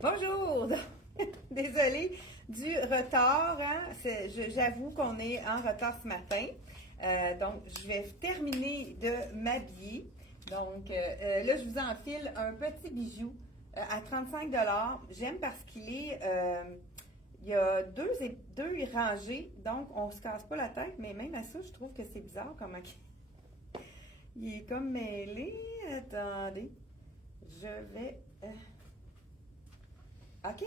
Bonjour! Désolée du retard, hein? J'avoue qu'on est en retard ce matin. Donc, je vais terminer de m'habiller. Donc, là, je vous enfile un petit bijou à 35 dollars. J'aime parce qu'il est, il y a deux rangées, donc on se casse pas la tête, mais même à ça, je trouve que c'est bizarre comment il est comme mêlé. Attendez, je vais... OK.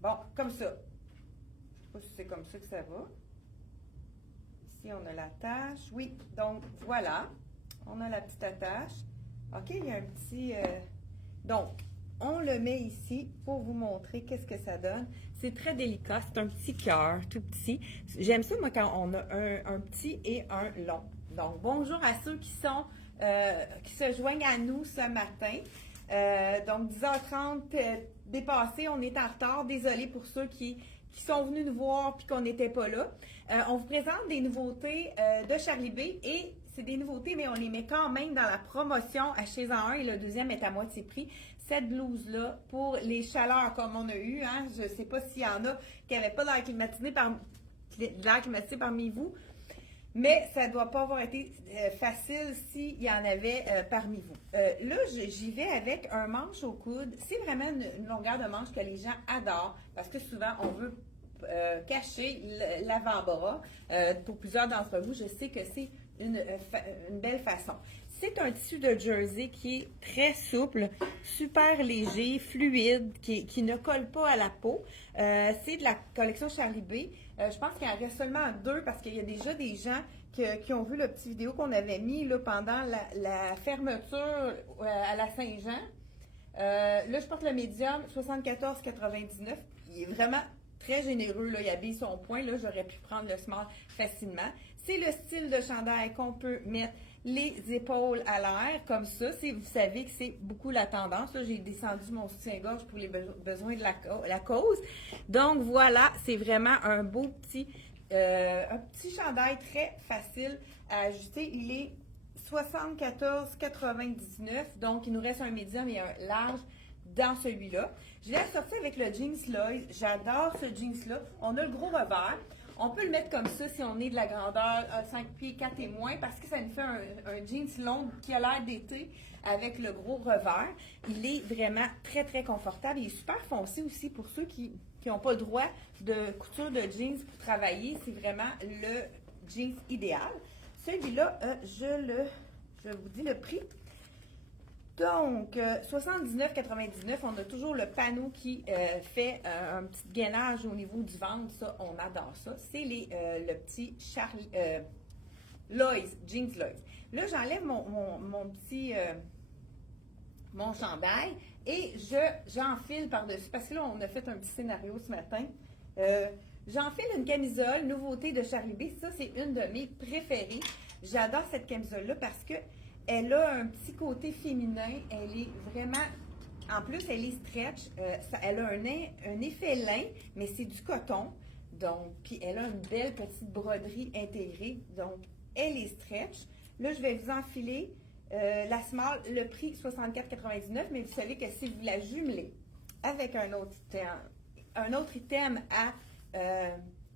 Bon, comme ça. Je sais pas si c'est comme ça que ça va. Ici, on a l'attache. Oui, donc voilà. On a la petite attache. OK, il y a un petit... Donc, on le met ici pour vous montrer qu'est-ce que ça donne. C'est très délicat. C'est un petit cœur, tout petit. J'aime ça, moi, quand on a un petit et un long. Donc, bonjour à ceux qui se joignent à nous ce matin. Donc, 10h30 dépassé, on est en retard. Désolé pour ceux qui sont venus nous voir puis qu'on n'était pas là. On vous présente des nouveautés de Charlie B et c'est des nouveautés, mais on les met quand même dans la promotion. Achetez-en un et le deuxième est à moitié prix. Cette blouse-là, pour les chaleurs comme on a eu, hein, je ne sais pas s'il y en a qui n'avaient pas l'air climatisé parmi vous, mais ça ne doit pas avoir été facile s'il y en avait parmi vous. Là, j'y vais avec un manche au coude. C'est vraiment une longueur de manche que les gens adorent parce que souvent, on veut cacher l'avant-bras. Pour plusieurs d'entre vous, je sais que c'est une belle façon. C'est un tissu de jersey qui est très souple, super léger, fluide, qui ne colle pas à la peau. C'est de la collection Charlie B. Je pense qu'il en reste seulement deux parce qu'il y a déjà des gens qui ont vu le petit vidéo qu'on avait mis là, pendant la fermeture à la Saint-Jean. Là, je porte le médium 74,99. Il est vraiment très généreux. Là. Il habille son point. Là, j'aurais pu prendre le small facilement. C'est le style de chandail qu'on peut mettre les épaules à l'air, comme ça. Vous savez que c'est beaucoup la tendance. Là, j'ai descendu mon soutien-gorge pour les besoins de la cause. Donc, voilà, c'est vraiment un beau un petit chandail très facile à ajuster. Il est 74,99. Donc, il nous reste un médium et un large dans celui-là. Je l'ai assorti avec le jeans Lois. J'adore ce jeans-là. On a le gros revers. On peut le mettre comme ça si on est de la grandeur 5 pieds 4 et moins parce que ça nous fait un jeans long qui a l'air d'été avec le gros revers. Il est vraiment très, très confortable. Il est super foncé aussi pour ceux qui n'ont pas le droit de couture de jeans pour travailler. C'est vraiment le jeans idéal. Celui-là, je vous dis le prix. Donc, 79,99, on a toujours le panneau qui fait un petit gainage au niveau du ventre. Ça, on adore ça. C'est le petit Lois, Jeans Lois. Là, j'enlève mon chandail et j'enfile par-dessus. Parce que là, on a fait un petit scénario ce matin. J'enfile une camisole, nouveauté de Charlie B. Ça, c'est une de mes préférées. J'adore cette camisole-là parce que elle a un petit côté féminin. Elle est vraiment... En plus, elle est stretch. Elle a un effet lin, mais c'est du coton. Donc, puis elle a une belle petite broderie intégrée. Donc, elle est stretch. Là, je vais vous enfiler la small, le prix 64,99. Mais vous savez que si vous la jumelez avec un autre item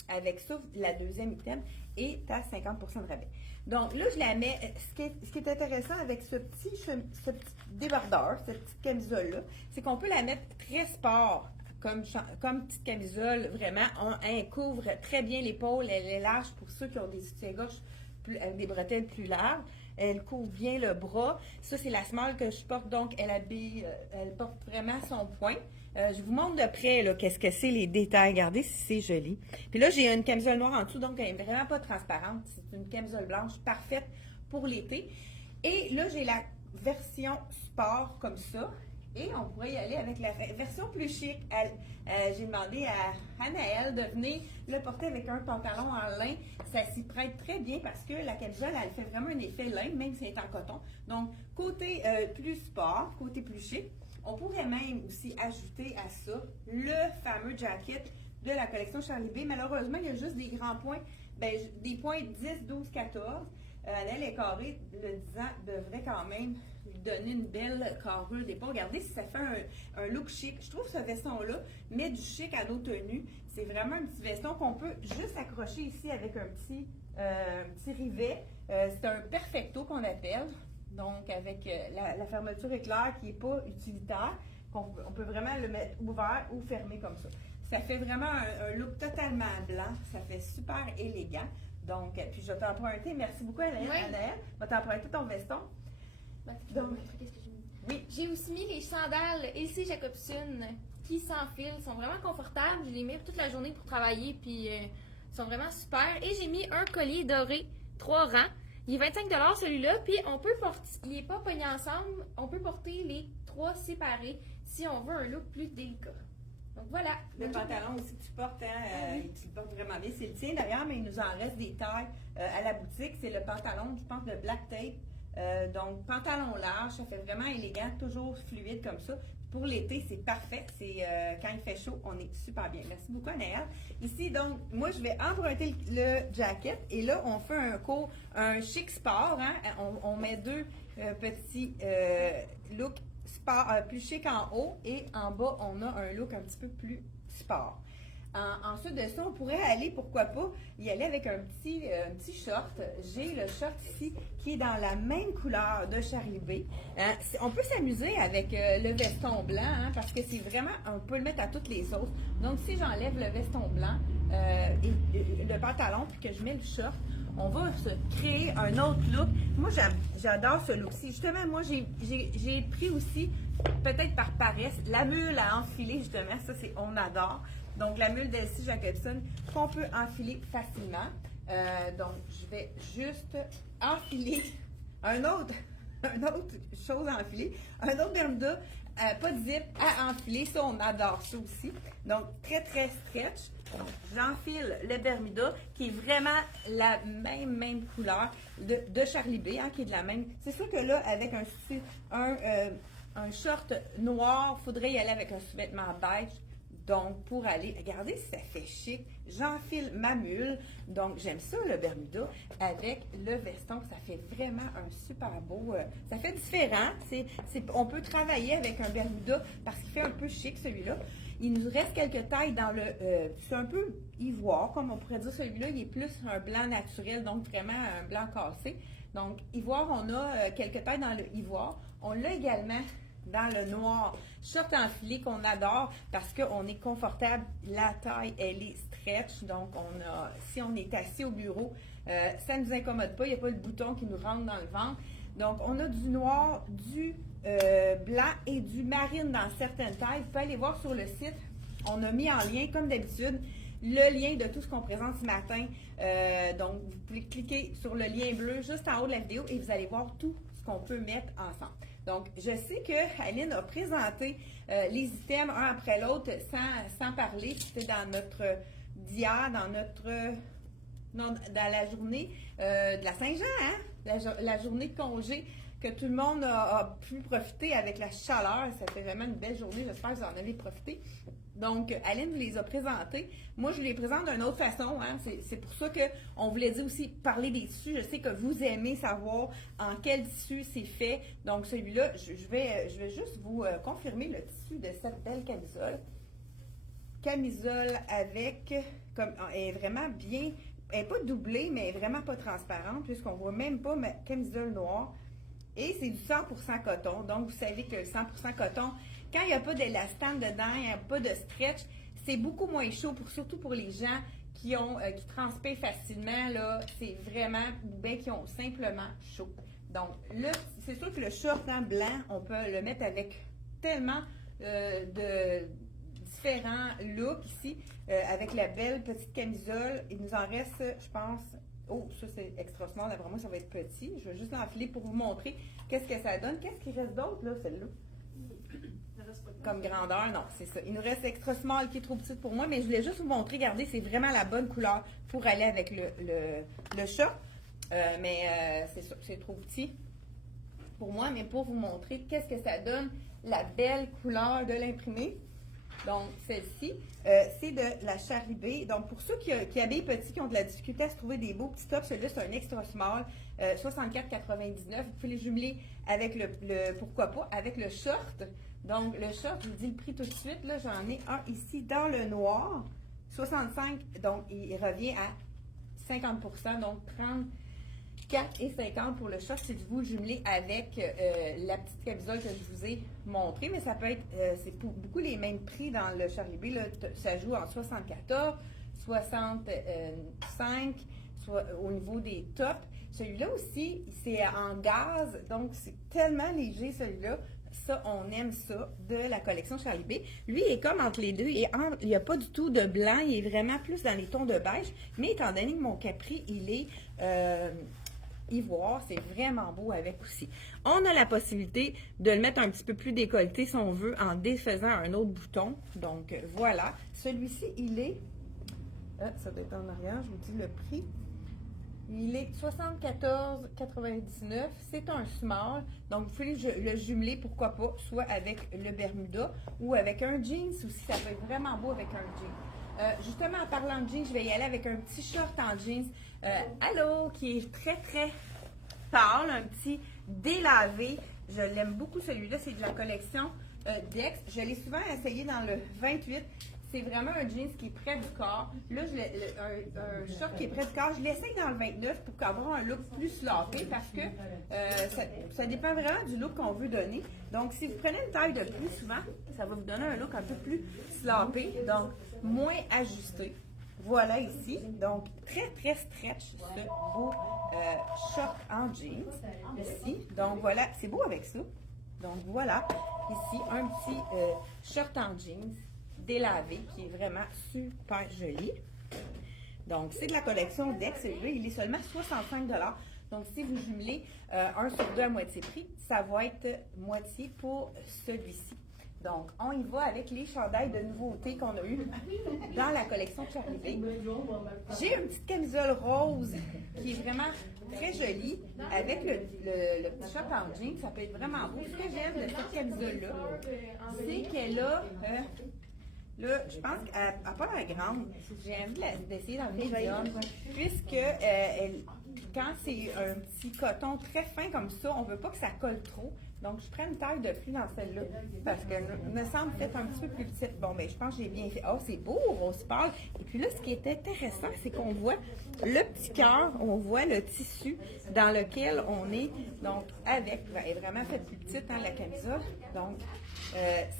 avec ça, la deuxième item est à 50% de rabais. Donc là, je la mets. Ce qui est intéressant avec ce petit débardeur, cette petite camisole-là, c'est qu'on peut la mettre très sport, comme petite camisole, vraiment. Elle couvre très bien l'épaule, elle est large pour ceux qui ont des soutiens-gorge avec des bretelles plus larges. Elle couvre bien le bras. Ça, c'est la small que je porte, donc elle porte vraiment son point. Je vous montre de près là, qu'est-ce que c'est les détails. Regardez si c'est joli. Puis là, j'ai une camisole noire en dessous, donc elle n'est vraiment pas transparente. C'est une camisole blanche parfaite pour l'été. Et là, j'ai la version sport comme ça. Et on pourrait y aller avec la version plus chic. J'ai demandé à Anaëlle de venir le porter avec un pantalon en lin. Ça s'y prête très bien parce que la camisole, elle fait vraiment un effet lin, même si elle est en coton. Donc, côté plus sport, côté plus chic. On pourrait même aussi ajouter à ça le fameux jacket de la collection Charlie B. Malheureusement, il y a juste des grands points, des points 10, 12, 14. Annelle est carrée, le 10 ans devrait quand même lui donner une belle carrure d'épaule. Regardez si ça fait un look chic. Je trouve ce veston-là met du chic à nos tenues. C'est vraiment un petit veston qu'on peut juste accrocher ici avec un petit rivet. C'est un perfecto qu'on appelle. Donc, avec la fermeture éclair qui n'est pas utilitaire. On peut vraiment le mettre ouvert ou fermé comme ça. Ça fait vraiment un look totalement blanc. Ça fait super élégant. Donc, puis je vais t'emprunter. Merci beaucoup, Annelle. Oui. Je vais t'emprunter ton veston. Donc, qu'est-ce que j'ai mis? Oui. J'ai aussi mis les sandales Elsie Jacobson qui s'enfilent. Ils sont vraiment confortables. Je les mets toute la journée pour travailler. Puis, ils sont vraiment super. Et j'ai mis un collier doré, 3 rangs. Il est 25 celui-là. Puis, on peut porter, il n'est pas pogné ensemble. On peut porter les 3 séparés si on veut un look plus délicat. Donc, voilà. Le pantalon aussi que tu portes, hein, tu le portes vraiment bien. C'est le tien d'ailleurs, mais il nous en reste des tailles à la boutique. C'est le pantalon, je pense, de Black Tape. Donc, pantalon large, ça fait vraiment élégant, toujours fluide comme ça. Pour l'été, c'est parfait. C'est quand il fait chaud, on est super bien. Merci beaucoup, Anaëlle. Ici, donc, moi, je vais emprunter le jacket. Et là, on fait un chic sport. Hein? On met 2 petits looks sport, plus chic en haut. Et en bas, on a un look un petit peu plus sport. Ensuite de ça, on pourrait aller, pourquoi pas, y aller avec un petit short. J'ai le short ici qui est dans la même couleur de Charlie B. On peut s'amuser avec le veston blanc, hein, parce que c'est vraiment, on peut le mettre à toutes les sauces. Donc, si j'enlève le veston blanc et le pantalon, puis que je mets le short, on va se créer un autre look. Moi, j'adore ce look-ci. Justement, moi, j'ai pris aussi, peut-être par paresse, la mule à enfiler, justement. Ça, on adore. Donc, la mule d'Elsie Jacobson qu'on peut enfiler facilement. Donc, je vais juste enfiler un autre chose à enfiler. Un autre Bermuda, pas de zip à enfiler. Ça, on adore ça aussi. Donc, très, très stretch. Donc, j'enfile le Bermuda qui est vraiment la même couleur de Charlie B, hein, qui est de la même. C'est sûr que là, avec un short noir, il faudrait y aller avec un sous-vêtement beige. Donc, pour aller, regardez si ça fait chic, j'enfile ma mule. Donc, j'aime ça, le Bermuda, avec le veston. Ça fait vraiment un super beau... ça fait différent. On peut travailler avec un Bermuda parce qu'il fait un peu chic, celui-là. Il nous reste quelques tailles dans le... c'est un peu ivoire, comme on pourrait dire. Celui-là, il est plus un blanc naturel, donc vraiment un blanc cassé. Donc, ivoire, on a quelques tailles dans le ivoire. On l'a également dans le noir. Short enfilé qu'on adore parce qu'on est confortable. La taille, elle est stretch. Donc, si on est assis au bureau, ça ne nous incommode pas. Il n'y a pas le bouton qui nous rentre dans le ventre. Donc, on a du noir, du blanc et du marine dans certaines tailles. Vous pouvez aller voir sur le site. On a mis en lien, comme d'habitude, le lien de tout ce qu'on présente ce matin. Donc, vous pouvez cliquer sur le lien bleu juste en haut de la vidéo et vous allez voir tout ce qu'on peut mettre ensemble. Donc, je sais que Aline a présenté les items un après l'autre sans parler. C'était dans notre d'hier, dans la journée de la Saint-Jean, hein? La journée de congé que tout le monde a pu profiter avec la chaleur. Ça fait vraiment une belle journée. J'espère que vous en avez profité. Donc, Aline vous les a présentés. Moi, je les présente d'une autre façon. Hein. C'est pour ça qu'on voulait dire aussi parler des tissus. Je sais que vous aimez savoir en quel tissu c'est fait. Donc, celui-là, je vais juste vous confirmer le tissu de cette belle camisole. Camisole avec, comme, elle est vraiment bien, elle n'est pas doublée, mais elle n'est vraiment pas transparente, puisqu'on ne voit même pas ma camisole noire. Et c'est du 100% coton. Donc, vous savez que le 100% coton, quand il n'y a pas d'élastane dedans, il n'y a pas de stretch, c'est beaucoup moins chaud, surtout pour les gens qui transpirent facilement. Là, c'est vraiment, qui ont simplement chaud. Donc, là, c'est sûr que le short en blanc, on peut le mettre avec tellement de différents looks ici, avec la belle petite camisole. Il nous en reste, je pense... Oh, ça c'est extra small, d'après moi ça va être petit. Je vais juste l'enfiler pour vous montrer qu'est-ce que ça donne. Qu'est-ce qu'il reste d'autre là, celle-là? Comme grandeur, non, c'est ça. Il nous reste extra small qui est trop petite pour moi, mais je voulais juste vous montrer, regardez, c'est vraiment la bonne couleur pour aller avec le short. Mais c'est ça, c'est trop petit pour moi, mais pour vous montrer qu'est-ce que ça donne, la belle couleur de l'imprimé. Donc, celle-ci, c'est de la Charlie B. Donc, pour ceux qui habillent petit, qui ont de la difficulté à se trouver des beaux petits tops, celui-là, c'est un extra small, 64,99. Vous pouvez les jumeler avec pourquoi pas, avec le short. Donc, le short, je vous dis le prix tout de suite. Là, j'en ai un ici dans le noir, 65. Donc, il revient à 50%, donc 34,50 pour le short, si vous le jumelez avec la petite camisole que je vous ai montrée, mais ça peut être, c'est beaucoup les mêmes prix dans le Charlie B, là, ça joue en 74, 65, soit au niveau des tops. Celui-là aussi, c'est en gaz, donc c'est tellement léger celui-là. Ça, on aime ça de la collection Charlie B. Lui, il est comme entre les deux. Il n'y a pas du tout de blanc. Il est vraiment plus dans les tons de beige. Mais étant donné que mon capri, il est ivoire, c'est vraiment beau avec aussi. On a la possibilité de le mettre un petit peu plus décolleté si on veut en défaisant un autre bouton. Donc, voilà. Celui-ci, il est... ça doit être en arrière, je vous dis le prix. Il est 74,99. C'est un small. Donc, vous pouvez le jumeler, pourquoi pas, soit avec le Bermuda ou avec un jeans aussi. Ça peut être vraiment beau avec un jean. Justement, en parlant de jeans, je vais y aller avec un petit short en jeans. Allô, qui est très, très pâle. Un petit délavé. Je l'aime beaucoup, celui-là. C'est de la collection Dex. Je l'ai souvent essayé dans le 28. C'est vraiment un jeans qui est près du corps. Là, un short qui est près du corps. Je l'essaye dans le 29 pour avoir un look plus slappé parce que ça dépend vraiment du look qu'on veut donner. Donc, si vous prenez une taille de plus souvent, ça va vous donner un look un peu plus slappé, donc moins ajusté. Voilà ici. Donc, très, très stretch ce beau short en jeans. Ici. Donc, voilà. C'est beau avec ça. Donc, voilà. Ici, un petit short en jeans délavé qui est vraiment super joli. Donc, c'est de la collection Dex. Il est seulement 65 $. Donc, si vous jumelez 1 sur 2 à moitié prix, ça va être moitié pour celui-ci. Donc, on y va avec les chandails de nouveautés qu'on a eu dans la collection Charlie B. J'ai une petite camisole rose qui est vraiment très jolie avec le petit short en jean. Ça peut être vraiment beau. Ce que j'aime de cette camisole-là, c'est qu'elle a... là, je pense qu'elle n'a pas la grande. J'ai envie d'essayer dans le médium, puisque quand c'est un petit coton très fin comme ça, on ne veut pas que ça colle trop. Donc, je prends une taille de prix dans celle-là, parce qu'elle me semble peut-être un petit peu plus petite. Bon, ben je pense que j'ai bien fait. Oh, c'est beau, rose pâle. Et puis là, ce qui est intéressant, c'est qu'on voit le petit cœur, on voit le tissu dans lequel on est. Donc, avec, elle est vraiment faite plus petite, hein, la camisole. Donc,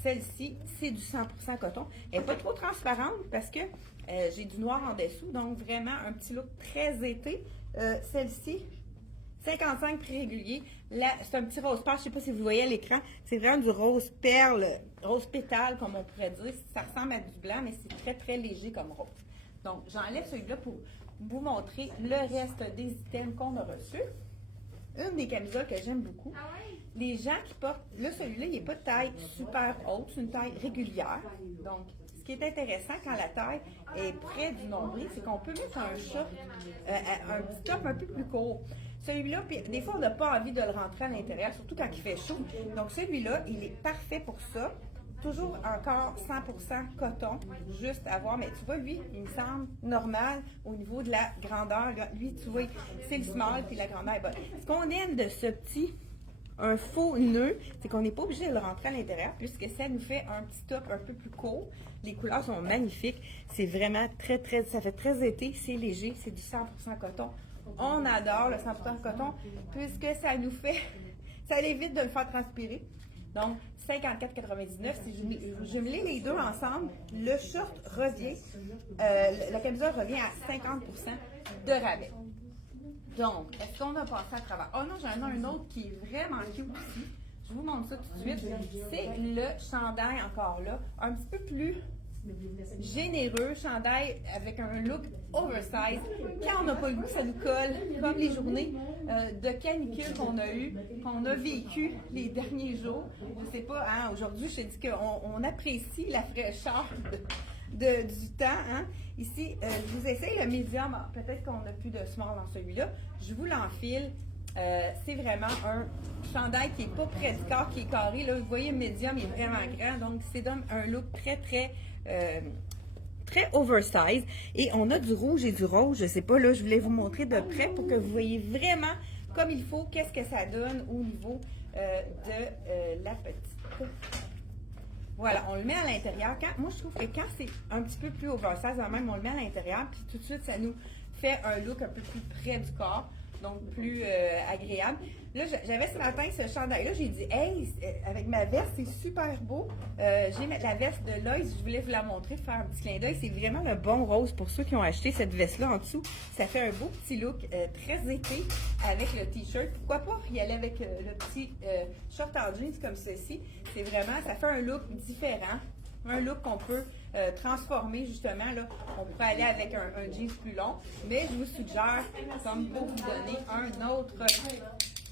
celle-ci, c'est du 100% coton. Elle n'est pas trop transparente parce que j'ai du noir en dessous, donc vraiment un petit look très été. Celle-ci, 55 prix régulier. Là, c'est un petit rose pâle, je ne sais pas si vous voyez à l'écran. C'est vraiment du rose perle, rose pétale, comme on pourrait dire. Ça ressemble à du blanc, mais c'est très, très léger comme rose. Donc, j'enlève celui-là pour vous montrer le reste des items qu'on a reçus. Une des camisoles que j'aime beaucoup. Les gens qui portent, là, celui-là, il n'est pas de taille super haute, c'est une taille régulière. Donc, ce qui est intéressant quand la taille est près du nombril, c'est qu'on peut mettre un short, un petit top un peu plus court. Celui-là, des fois, on n'a pas envie de le rentrer à l'intérieur, surtout quand il fait chaud. Donc, celui-là, il est parfait pour ça. Toujours encore 100% coton, juste à voir. Mais tu vois, lui, il me semble normal au niveau de la grandeur. Lui, tu vois, c'est le small, puis la grandeur est bonne. Ce qu'on aime de ce petit... un faux nœud, c'est qu'on n'est pas obligé de le rentrer à l'intérieur puisque ça nous fait un petit top un peu plus court. Les couleurs sont magnifiques. C'est vraiment très, très, ça fait très été. C'est léger. C'est du 100% coton. On adore le 100% coton puisque ça nous fait, ça évite de le faire transpirer. Donc, 54,99. Si vous jumelez les deux ensemble, le short revient, la camisole revient à 50% de rabais. Donc, est-ce qu'on a passé à travers? Oh non, j'en ai un autre qui est vraiment cute aussi. Je vous montre ça tout de suite. C'est le chandail encore là, un petit peu plus généreux, chandail avec un look oversize. Quand on n'a pas le goût, ça nous colle, comme les journées de canicule qu'on a eues, qu'on a vécues les derniers jours. Je ne sais pas, hein, aujourd'hui, je t'ai dit qu'on apprécie la fraîcheur du temps. Hein. Ici, je vous essaye le médium. Peut-être qu'on n'a plus de small dans celui-là. Je vous l'enfile. C'est vraiment un chandail qui n'est pas près du corps, qui est carré. Là, vous voyez, médium est vraiment grand. Donc, c'est donne un look très oversize. Et on a du rouge et du rose. Je ne sais pas, là, je voulais vous montrer de près pour que vous voyez vraiment comme il faut qu'est-ce que ça donne au niveau de la petite. Voilà, on le met à l'intérieur. Moi, je trouve que quand c'est un petit peu plus oversize, même on le met à l'intérieur, puis tout de suite, ça nous fait un look un peu plus près du corps. Donc, plus agréable. Là, j'avais ce matin ce chandail-là. J'ai dit, hey, avec ma veste, c'est super beau. J'ai la veste de Loïs. Je voulais vous la montrer, faire un petit clin d'œil. C'est vraiment le bon rose pour ceux qui ont acheté cette veste-là en dessous. Ça fait un beau petit look très été avec le t-shirt. Pourquoi pas y aller avec le petit short en jeans comme ceci. C'est vraiment, ça fait un look différent. Un look qu'on peut transformer justement. Là, on pourrait aller avec un jeans plus long, mais je vous suggère, comme pour vous donner une autre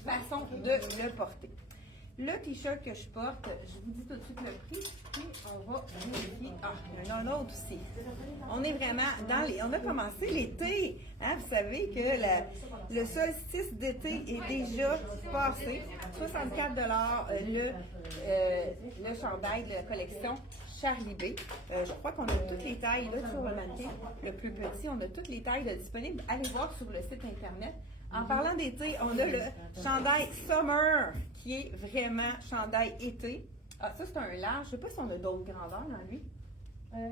façon de le porter. Le t-shirt que je porte, je vous dis tout de suite le prix, puis on va vérifier. Ah, il y en a un autre aussi. On est vraiment dans les... On a commencé l'été. Hein? Vous savez que le solstice d'été est déjà passé. 64 le chandail de la collection Charlie B. Je crois qu'on a toutes les tailles là, sur le mannequin. Le plus petit, on a toutes les tailles disponibles. Allez voir sur le site internet. En parlant d'été, on a le chandail Summer, qui est vraiment chandail été. Ah, ça, c'est un large. Je ne sais pas si on a d'autres grandeurs dans lui.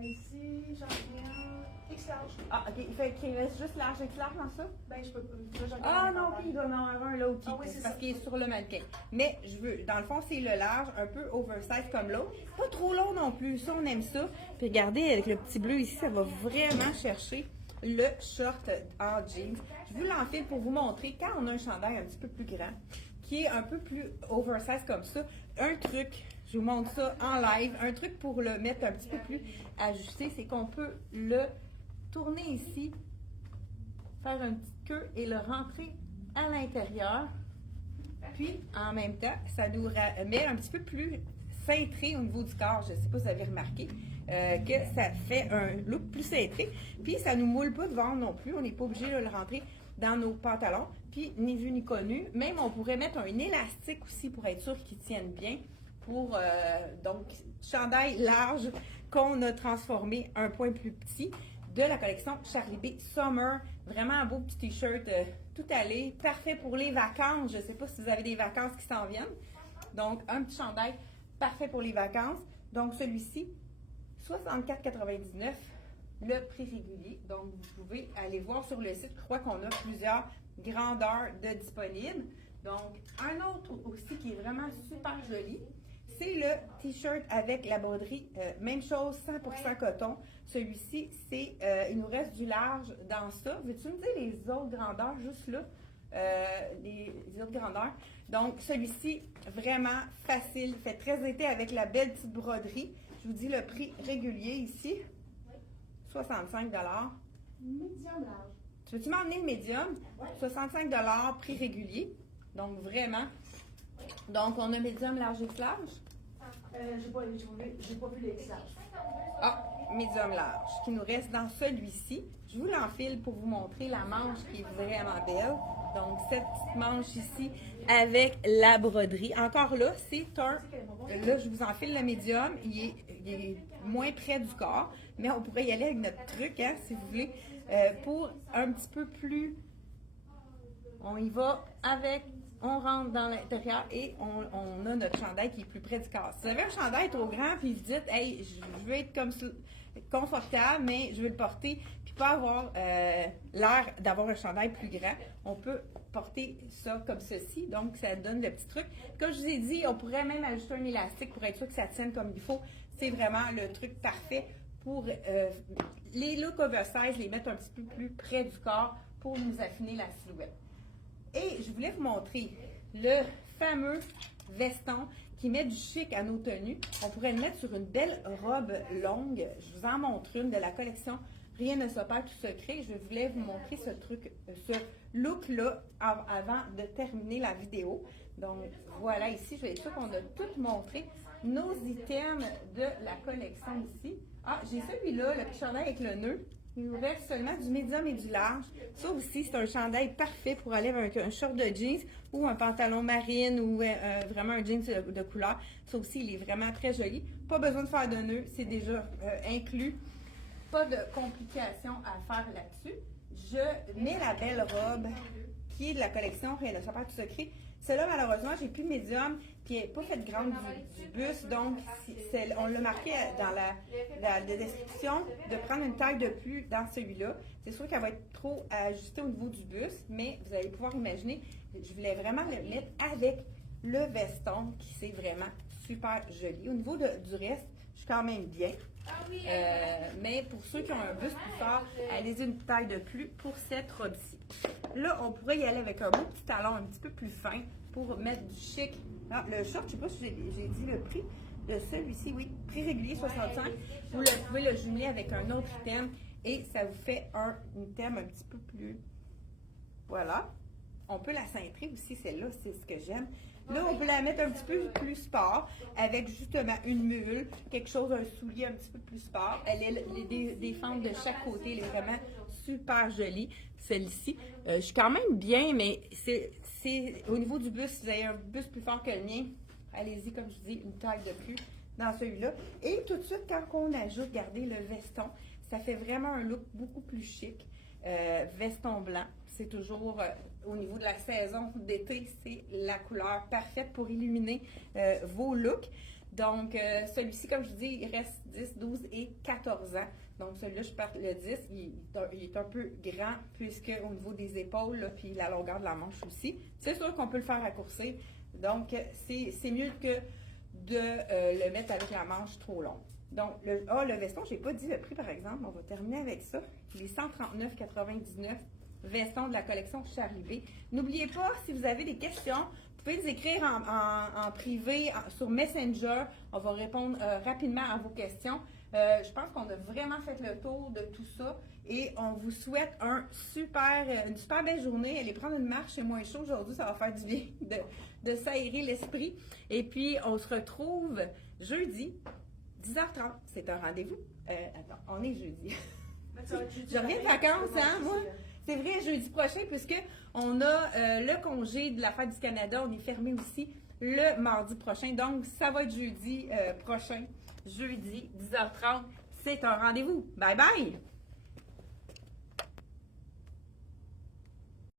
Ici, j'en ai un X large. Ah, OK. Il reste juste large X large dans ça? Ben, je peux pas. Ah non, OK, il doit en avoir un là aussi. Ah oui, c'est parce ça. qu'il est sur le mannequin. Mais je veux, dans le fond, c'est le large, un peu oversize comme l'autre. Pas trop long non plus. Ça, on aime ça. Puis regardez, avec le petit bleu ici, ça va vraiment chercher le short en jeans. Je vous l'enfile pour vous montrer quand on a un chandail un petit peu plus grand, qui est un peu plus oversize comme ça. Un truc, je vous montre ça en live, un truc pour le mettre un petit peu plus ajusté, c'est qu'on peut le tourner ici, faire une petite queue et le rentrer à l'intérieur. Puis, en même temps, ça nous met un petit peu plus cintré au niveau du corps. Je ne sais pas si vous avez remarqué que ça fait un look plus cintré. Puis, ça ne nous moule pas devant non plus. On n'est pas obligé de le rentrer dans nos pantalons. Puis, ni vu ni connu. Même, on pourrait mettre un élastique aussi pour être sûr qu'il tienne bien. Pour, donc, chandail large qu'on a transformé un point plus petit de la collection Charlie B Summer. Vraiment un beau petit t-shirt tout allé. Parfait pour les vacances. Je ne sais pas si vous avez des vacances qui s'en viennent. Donc, un petit chandail parfait pour les vacances. Donc, celui-ci, 64,99 le prix régulier. Donc, vous pouvez aller voir sur le site. Je crois qu'on a plusieurs grandeurs de disponibles. Donc, un autre aussi qui est vraiment super joli, c'est le t-shirt avec la broderie. Même chose, 100% coton. Celui-ci, c'est, il nous reste du large dans ça. Veux-tu me dire les autres grandeurs, juste là? Les autres grandeurs. Donc, celui-ci, vraiment facile. Fait très été avec la belle petite broderie. Je vous dis le prix régulier ici. 65 Médium large. Tu veux-tu m'emmener le médium? 65 prix régulier. Donc, vraiment. Donc, on a médium, large et large. J'ai pas vu les X large. Ah, médium large, qui nous reste dans celui-ci. Je vous l'enfile pour vous montrer la manche qui est vraiment belle. Donc, cette petite manche ici avec la broderie. Encore là, c'est un... Là, je vous enfile le médium. Il est moins près du corps, mais on pourrait y aller avec notre truc, hein, si vous voulez, pour un petit peu plus... On y va avec... On rentre dans l'intérieur et on a notre chandail qui est plus près du corps. Si vous avez un chandail trop grand puis vous dites, hey, je veux être comme confortable, mais je veux le porter puis pas avoir l'air d'avoir un chandail plus grand, on peut porter ça comme ceci. Donc, ça donne le petit truc. Comme je vous ai dit, on pourrait même ajouter un élastique pour être sûr que ça tienne comme il faut. C'est vraiment le truc parfait pour les looks oversize, les mettre un petit peu plus près du corps pour nous affiner la silhouette. Et je voulais vous montrer le fameux veston qui met du chic à nos tenues. On pourrait le mettre sur une belle robe longue. Je vous en montre une de la collection Rien ne se perd tout secret. Je voulais vous montrer ce truc, ce look-là avant de terminer la vidéo. Donc voilà, ici, je vais être sûre qu'on a tout montré nos items de la collection ici. Ah, j'ai celui-là, le petit chandail avec le nœud. Il nous reste seulement du médium et du large. Ça aussi, c'est un chandail parfait pour aller avec un short de jeans ou un pantalon marine ou vraiment un jeans de couleur. Ça aussi, il est vraiment très joli. Pas besoin de faire de nœuds, c'est déjà inclus. Pas de complications à faire là-dessus. Je mets la belle robe qui est de la collection Rien de Chapeau tout secret. Celle-là, malheureusement, j'ai plus médium, puis elle n'est pas faite grande du buste, donc on l'a marqué dans la description de prendre une taille de plus dans celui-là. C'est sûr qu'elle va être trop ajustée au niveau du buste, mais vous allez pouvoir imaginer, je voulais vraiment le mettre avec le veston, qui c'est vraiment super joli. Au niveau du reste, je suis quand même bien. Mais pour ceux qui ont un buste plus fort, allez-y une taille de plus pour cette robe-ci. Là, on pourrait y aller avec un beau petit talon un petit peu plus fin pour mettre du chic. Ah, le short, je ne sais pas si j'ai dit le prix de celui-ci, oui, prix régulier 65. Vous pouvez le jumeler avec un autre item et ça vous fait un item un petit peu plus. Voilà. On peut la cintrer aussi, celle-là, c'est ce que j'aime. Là, on peut la mettre un petit peu plus sport avec justement une mule, quelque chose, un soulier un petit peu plus sport. Elle a des fentes de chaque côté, elle est vraiment super jolie, celle-ci. Je suis quand même bien, mais c'est au niveau du buste, si vous avez un buste plus fort que le mien, allez-y, comme je dis, une taille de plus dans celui-là. Et tout de suite, quand on ajoute, regardez le veston, ça fait vraiment un look beaucoup plus chic. Veston blanc, c'est toujours au niveau de la saison d'été, c'est la couleur parfaite pour illuminer vos looks. Donc, celui-ci, comme je dis, il reste 10, 12 et 14 ans. Donc, celui-là, je porte le 10. Il est un peu grand puisque au niveau des épaules, là, puis la longueur de la manche aussi. C'est sûr qu'on peut le faire raccourcir. Donc, c'est mieux que de le mettre avec la manche trop longue. Donc, le veston, je n'ai pas dit le prix, par exemple. On va terminer avec ça. Il est 139,99 veston de la collection Charlie B. N'oubliez pas, si vous avez des questions, vous pouvez nous écrire en privé sur Messenger. On va répondre rapidement à vos questions. Je pense qu'on a vraiment fait le tour de tout ça et on vous souhaite une super belle journée. Allez prendre une marche, c'est moins chaud aujourd'hui, ça va faire du bien de s'aérer l'esprit. Et puis, on se retrouve jeudi, 10h30. C'est un rendez-vous. Attends, on est jeudi. Je reviens de vacances, hein, moi? C'est vrai, jeudi prochain, puisque on a le congé de la Fête du Canada. On est fermé aussi le mardi prochain. Donc, ça va être jeudi prochain. Jeudi, 10h30. C'est un rendez-vous. Bye bye!